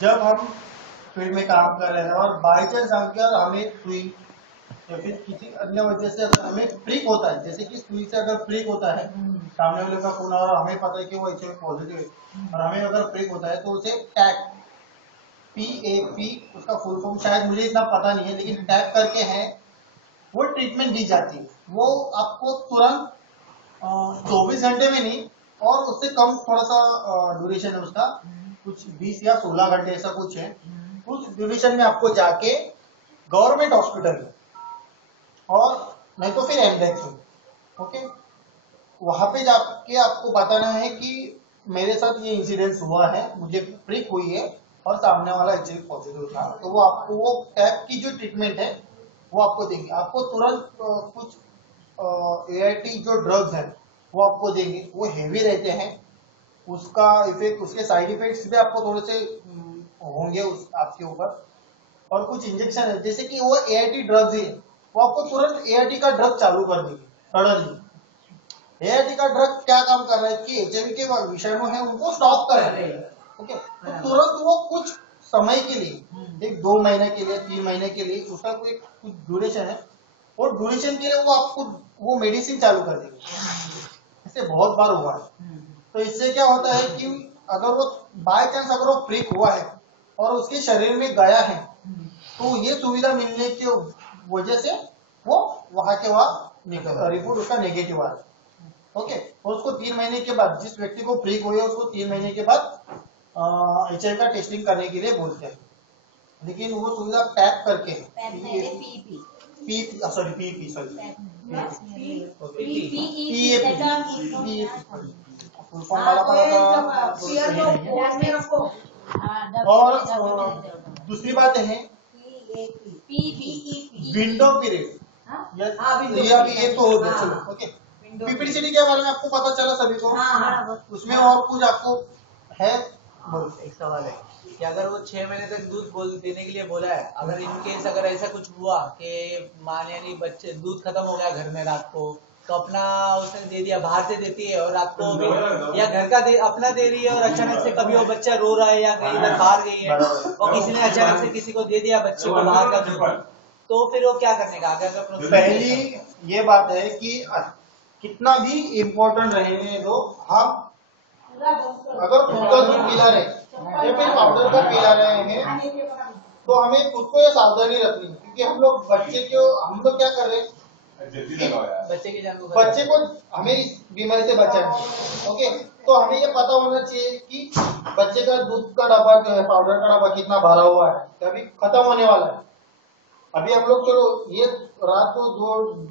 जब हम फील्ड में काम कर रहे हैं और बाई चांस अगर हमें सुई या फिर किसी अन्य वजह से अगर हमें प्रिक होता है, जैसे कि सुई से अगर प्रिक होता है सामने वाले का खून और हमें पता है कि वो एचआईवी पॉजिटिव है और हमें अगर प्रिक होता है तो उसे टैग PAP उसका फुल फॉर्म शायद मुझे इतना पता नहीं है, लेकिन टैग करके है वो ट्रीटमेंट दी जाती है। वो आपको तुरंत 24 घंटे में नहीं और उससे कम थोड़ा सा ड्यूरेशन है उसका, कुछ 20 या 16 घंटे ऐसा कुछ है। उस ड्यूरेशन में आपको जाके गवर्नमेंट हॉस्पिटल में और नहीं तो फिर एमडेक्स में, ओके, वहां पे जाके आपको बताना है कि मेरे साथ ये इंसिडेंस हुआ है, मुझे प्रिक हुई है और सामने वाला एचआईवी पॉजिटिव था, तो वो आपको वो टैप की जो ट्रीटमेंट है वो आपको देंगे। आपको तुरंत कुछ ART जो ड्रग्स हैं वो आपको देंगे, वो हेवी रहते हैं, उसका इफेक्ट, उसके साइड इफेक्ट्स भी आपको थोड़े से होंगे उस आपके ऊपर। और कुछ इंजेक्शन है, जैसे कि वो ART ड्रग्स ही है, वो आपको तुरंत ART का ड्रग चालू कर देंगे सडनली। ART का ड्रग क्या काम कर रहा है कि एचआईवी के विषाणु है उनको स्टॉप कर रहे हैं, ओके, तो तुरंत वो कुछ समय के लिए, एक 2 महीने के लिए, 3 महीने के लिए, उसका कोई कुछ ड्यूरेशन है, और ड्यूरेशन के लिए वो आपको वो मेडिसिन चालू कर देंगे। इससे बहुत बार हुआ है। तो इससे क्या होता है कि अगर वो बाय चांस अगर वो प्रिक हुआ है और उसके शरीर में गया है तो ये सुविधा मिलने की वजह से वो वहां के वहां रिपोर्ट उसका नेगेटिव आ रहा है, ओके। और उसको 3 महीने के बाद, जिस व्यक्ति को प्रिक हुई है उसको 3 महीने के बाद एचआईवी का टेस्टिंग करने के लिए बोलते हैं, लेकिन वो सुविधा पैक करके sorry PP sorry full form वाला और दूसरी बात है विंडो पीरियड, ये तो हो गया, चलो ओके। पीपीडीसीडी के बारे में आपको पता चला सभी को, उसमें और कुछ आपको है? एक सवाल है कि अगर वो 6 महीने तक दूध देने के लिए बोला है, अगर इनकेस अगर ऐसा कुछ हुआ कि मान यानी बच्चे दूध खत्म हो गया घर में रात को, तो अपना उसने दे दिया, बाहर से देती है और रात को या घर का अपना दे रही है और अचानक से कभी वो बच्चा रो रहा है या कहीं इधर बाहर गई है और किसी ने अचानक से किसी को दे दिया बच्चे को बाहर का दूध, तो फिर वो क्या करने का आगे का प्रोसेस? पहली ये बात है कि कितना भी इम्पोर्टेंट रहने दो, हम अगर खुद का दूध पिला रहे या फिर पाउडर का पिला रहे हैं तो हमें खुद को ये सावधानी रखनी है, क्योंकि हम लोग क्या कर रहे हैं, बच्चे को हमें इस बीमारी से बचाना है, ओके। तो हमें ये पता होना चाहिए कि बच्चे का दूध का डब्बा जो है, पाउडर का डब्बा कितना भरा हुआ है, अभी खत्म होने वाला है। अभी हम लोग चलो ये रात को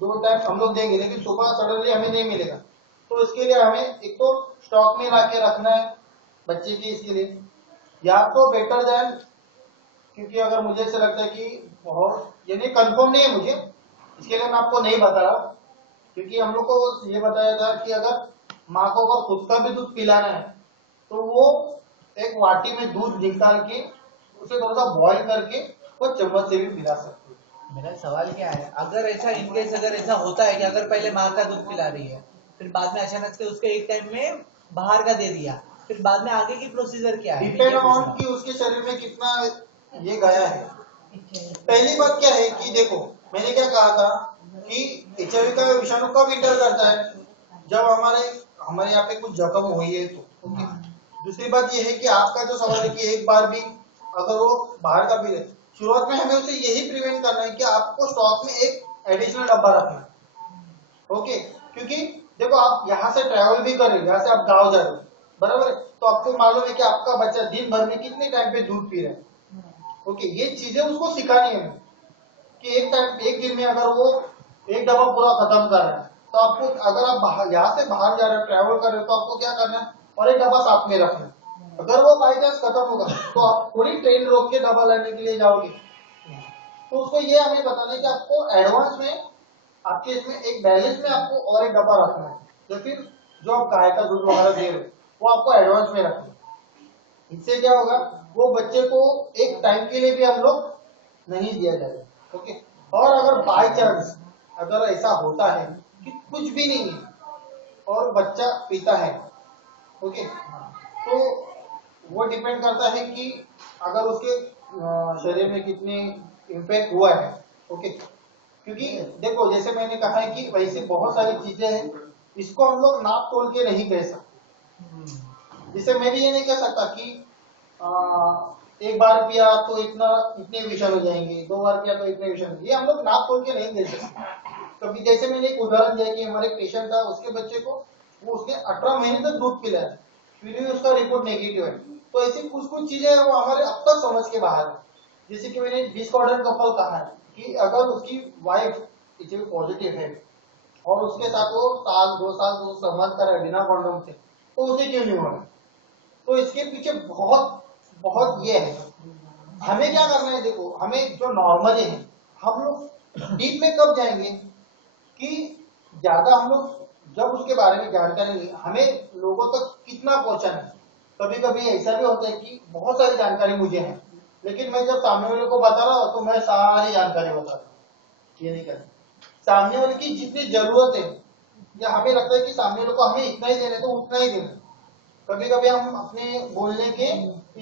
दो टाइम हम लोग देंगे, लेकिन सुबह सडनली हमें नहीं मिलेगा, तो इसके लिए हमें एक तो स्टॉक में ला के रखना है बच्चे की, इसके लिए या तो बेटर देन, क्योंकि अगर मुझे ऐसा लगता है कि बहुत यानी कंफर्म नहीं है मुझे, इसके लिए मैं आपको नहीं बता रहा, क्योंकि हम लोग को ये बताया था कि अगर माँ को अगर खुद का भी दूध पिलाना है तो वो एक वाटी में दूध निकाल के उसे थोड़ा सा बॉईल करके वो चम्मच से भी पिला सकते हैं। मेरा सवाल क्या है, अगर ऐसा इनकेस अगर ऐसा होता है कि अगर पहले माँ का दूध पिला रही है, फिर बाद में अचानक से उसके एक टाइम में बाहर का दे दिया, फिर बाद में आगे की प्रोसीजर क्या है? डिपेंड ऑन कि उसके शरीर में कितना ये गया है। पहली बात क्या है कि देखो, मैंने क्या कहा था कि एचआईवी का विषाणु कब इंटर करता है, जब हमारे यहाँ पे कुछ जख्म हुई है तो, ओके। दूसरी बात ये है कि आपका जो सवाल है कि एक बार भी अगर वो बाहर का पी ले, शुरुआत में हमें उसे यही प्रिवेंट करना है कि आपको स्टॉक में एक एडिशनल डब्बा रखना है, ओके। क्योंकि देखो आप यहाँ से ट्रैवल भी कर रहे हो, यहाँ से आप गाँव जा रहे हो, बराबर है, तो आपको मालूम है कि आपका बच्चा दिन भर में कितने टाइम पे दूध पी रहा है, ओके। ये चीजें उसको सिखानी है कि एक दिन में अगर वो एक डब्बा पूरा खत्म कर रहा है, तो आपको अगर आप यहाँ से बाहर जा रहे हो, ट्रैवल कर रहे हो, तो आपको क्या करना है और एक डब्बा साथ में रखना है। अगर वो बाई चांस खत्म होगा तो आप थोड़ी ट्रेन रोक के डब्बा लेने के लिए जाओगे, तो उसको ये हमें बताना है कि आपको एडवांस में आपके इसमें एक बैलेंस में आपको और एक डब्बा रखना है, या फिर जो आप गाय का दूध वगैरह दे रहे हो वो आपको एडवांस में रखना है। इससे क्या होगा, वो बच्चे को एक टाइम के लिए भी हम लोग नहीं दिया जाएगा, ओके। और अगर बाय चांस अगर ऐसा होता है कि कुछ भी नहीं है और बच्चा पीता है, ओके, तो वो डिपेंड करता है कि अगर उसके शरीर में कितने इम्पैक्ट हुआ है। ओके, क्योंकि देखो जैसे मैंने कहा है कि वैसे बहुत सारी चीजें हैं, इसको हम लोग नाप तोल के नहीं कह सकते। जैसे मैं भी ये नहीं कह सकता कि एक बार पिया तो इतने विषय हो जाएंगे, 2 बार पिया तो इतने विषय हो, ये हम लोग नाप तोल के नहीं दे सकते। कभी जैसे मैंने एक उदाहरण दिया कि हमारे पेशेंट था, उसके बच्चे को उसने 18 महीने तक दूध पिलाया, फिर भी उसका रिपोर्ट नेगेटिव है। तो ऐसी कुछ कुछ चीजें वो हमारे अब तक समझ के बाहर है। जैसे कि मैंने डिस्कॉर्डेंट कपल कहा है कि अगर उसकी वाइफ पॉजिटिव है और उसके साथ वो 1 साल 2 साल तो संबंध कर रहा है बिना कॉन्डोम से, तो उसे क्यों नहीं होना? तो इसके पीछे बहुत बहुत ये है। हमें क्या करना है, देखो हमें जो नॉर्मली है, हम लोग डीप में कब जाएंगे कि ज्यादा हम लोग जब उसके बारे में जानकारी हमें लोगों तक कितना पहुंचाना है। कभी कभी ऐसा भी होता है कि बहुत सारी जानकारी मुझे है, लेकिन मैं जब सामने वाले को बता रहा हूं तो मैं सारी जानकारी बता रहा हूँ। ये नहीं करना, सामने वाले की जितनी जरूरत है या हमें लगता है कि सामने वाले को हमें इतना ही देना, तो उतना ही देना। कभी कभी हम अपने बोलने के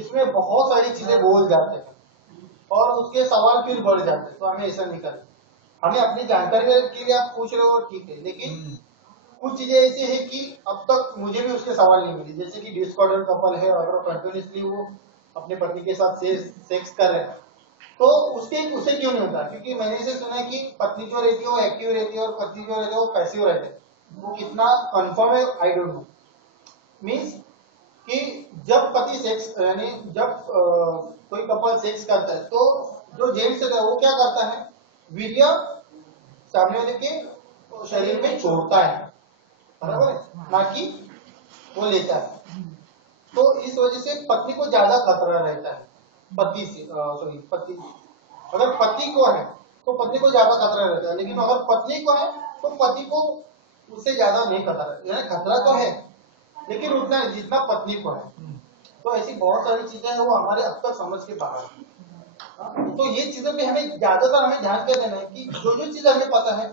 इसमें बहुत सारी चीजें बोल जाते हैं और उसके सवाल फिर बढ़ जाते हैं, तो हमें ऐसा नहीं करना। हमें अपनी जानकारी के लिए आप पूछ रहे हो ठीक है, लेकिन कुछ चीजें ऐसी है कि अब तक मुझे भी उसके सवाल नहीं मिले। जैसे कि डिस्कॉर्डेंट कपल है, अगर कंटिन्यूसली वो अपने पति के साथ सेक्स कर रहे हैं, तो उसे क्यों नहीं होता? क्योंकि मैंने इसे सुना है कि पत्नी जो रहती है वो एक्टिव रहती है और पति जो रहते हैं वो पैसिव रहते हैं। वो कितना कंफर्म है आई डोंट नो। मीन्स कि जब पति सेक्स यानी जब कोई कपल सेक्स करता है तो जो जेंट्स है वो क्या करता है, वीर्य सामने वाले के शरीर में छोड़ता है, बराबर है, ना कि वो लेता है। तो इस वजह से पत्नी को ज्यादा खतरा रहता है पति से, सॉरी पति, अगर पति को है तो पत्नी को ज्यादा खतरा रहता है, लेकिन अगर पत्नी को है तो पति को उससे ज्यादा नहीं खतरा, यानी खतरा तो है लेकिन उतना जितना पत्नी को है। तो ऐसी बहुत सारी चीजें हैं वो हमारे अब तक समझ के बाहर है। तो ये चीजों पे हमें ज्यादातर हमें ध्यान क्या देना है कि जो जो चीज हमें पता है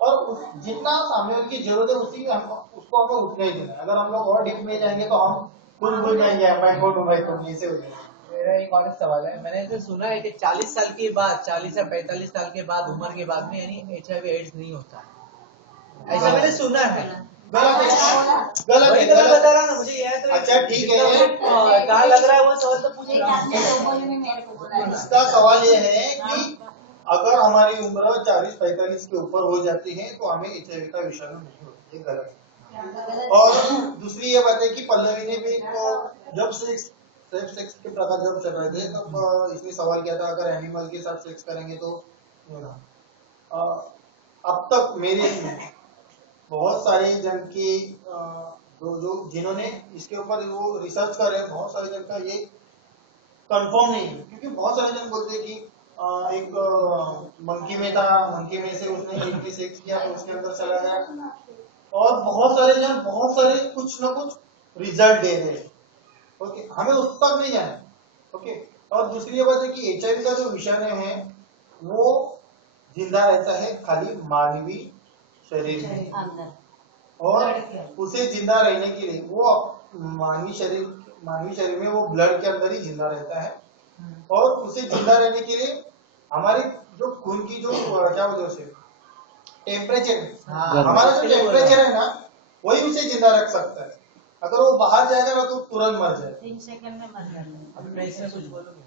और जितना सामने वाले की जरूरत है उसको हमें उतना ही देना है। अगर हम लोग और डीप में जाएंगे तो हम खुद भूल जाएंगे, मैं कौन हूँ भाई तुम, ऐसे हो जाएगा। मेरा एक और सवाल है, मैंने ऐसे सुना है कि 40 साल के बाद, 40 या 45 साल के बाद, उम्र के बाद में यानी HIV एड्स नहीं होता, ऐसा मैंने सुना है। गलत है, गलत वही है, तो मैं गलत बता है। रहा ना, मुझे यह तो अच्छा ठीक है, कहाँ लग रहा है वो सवाल तो पूछ रहा हूँ। इसका सवाल ये है कि अगर हमारी उम्र 40-45 के ऊपर हो जाती है तो हमें HIV का विषाणु नहीं होता, ये गलत है। और दूसरी ये बात है कि पल्लवी ने भी तो जब सेक्स के प्रकार जब चल रहे थे तब इसने सवाल किया था अगर एनिमल के साथ सेक्स करेंगे तो अब तक मेरे बहुत सारे जन की जो जिन्होंने इसके ऊपर वो रिसर्च कर रहे हैं, बहुत सारे जन का ये कंफर्म नहीं है। क्योंकि बहुत सारे जन बोलते हैं कि एक मंकी में था, मंकी में से उसने एक भी सेक्स किया तो उसके अंदर चला गया, और बहुत सारे जन बहुत सारे कुछ ना कुछ रिजल्ट दे रहे हैं। ओके, हमें उस तक नहीं जाना। ओके, और दूसरी ये बात है कि HIV का जो विषाणु है वो जिंदा रहता है खाली मानवीय शरीर में, और उसे जिंदा रहने के लिए वो मानवीय शरीर में वो ब्लड के अंदर ही जिंदा रहता है, और उसे जिंदा रहने के लिए हमारे जो खून की जो क्या बोलते हैं उसे टेम्परेचर, हमारा जो टेम्परेचर है ना वही उसे जिंदा रख सकता है। अगर वो बाहर जाएगा ना तो तुरंत मर जाएगा, 3 सेकंड में मर जाएगा। अभी मैं इसमें कुछ बोलूंगी,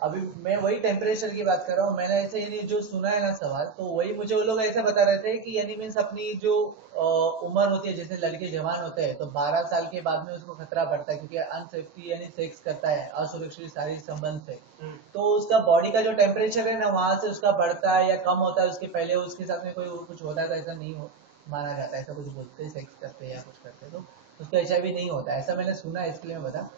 अभी मैं वही टेम्परेचर की बात कर रहा हूँ। मैंने ऐसे यानी जो सुना है ना सवाल, तो वही मुझे वो लोग ऐसा बता रहे थे कि यानी मीन्स अपनी जो उम्र होती है, जैसे लड़के जवान होते हैं तो 12 साल के बाद में उसको खतरा बढ़ता है, क्योंकि अनसेफ्टी यानी सेक्स करता है असुरक्षित शारीरिक संबंध से, तो उसका बॉडी का जो टेम्परेचर है ना वहां से उसका बढ़ता है या कम होता है, उसके पहले उसके साथ में कोई कुछ होता है तो ऐसा नहीं माना जाता है, ऐसा कुछ बोलते हैं, सेक्स करते हैं या कुछ करते हैं तो उसका HIV नहीं होता, ऐसा मैंने सुना है, इसके लिए मैं बता।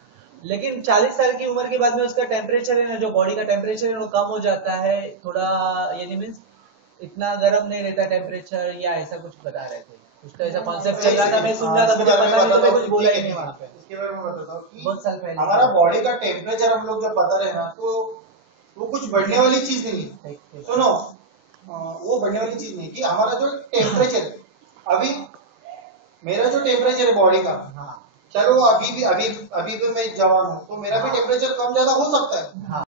लेकिन 40 साल की उम्र के बाद में उसका टेम्परेचर है ना, जो बॉडी का टेम्परेचर है वो कम हो जाता है थोड़ा, यानी मीन्स इतना गर्म नहीं रहता टेम्परेचर, या ऐसा कुछ बता रहे थे, कुछ तो ऐसा कॉन्सेप्ट चल रहा था, मैं सुन रहा था, मुझे पता नहीं, तो मैं कुछ बोला ही नहीं वहाँ पे। इसके बारे में बताता हूँ कि बहुत साल पहले हमारा बॉडी का टेम्परेचर हम लोग जब बता रहे हैं ना तो वो कुछ बढ़ने वाली चीज नहीं है। सुनो, वो बढ़ने वाली चीज नहीं कि हमारा जो टेम्परेचर अभी मेरा जो टेम्परेचर है बॉडी का, हाँ चलो अभी भी मैं जवान हूँ तो मेरा भी टेम्परेचर कम ज्यादा हो सकता है। हाँ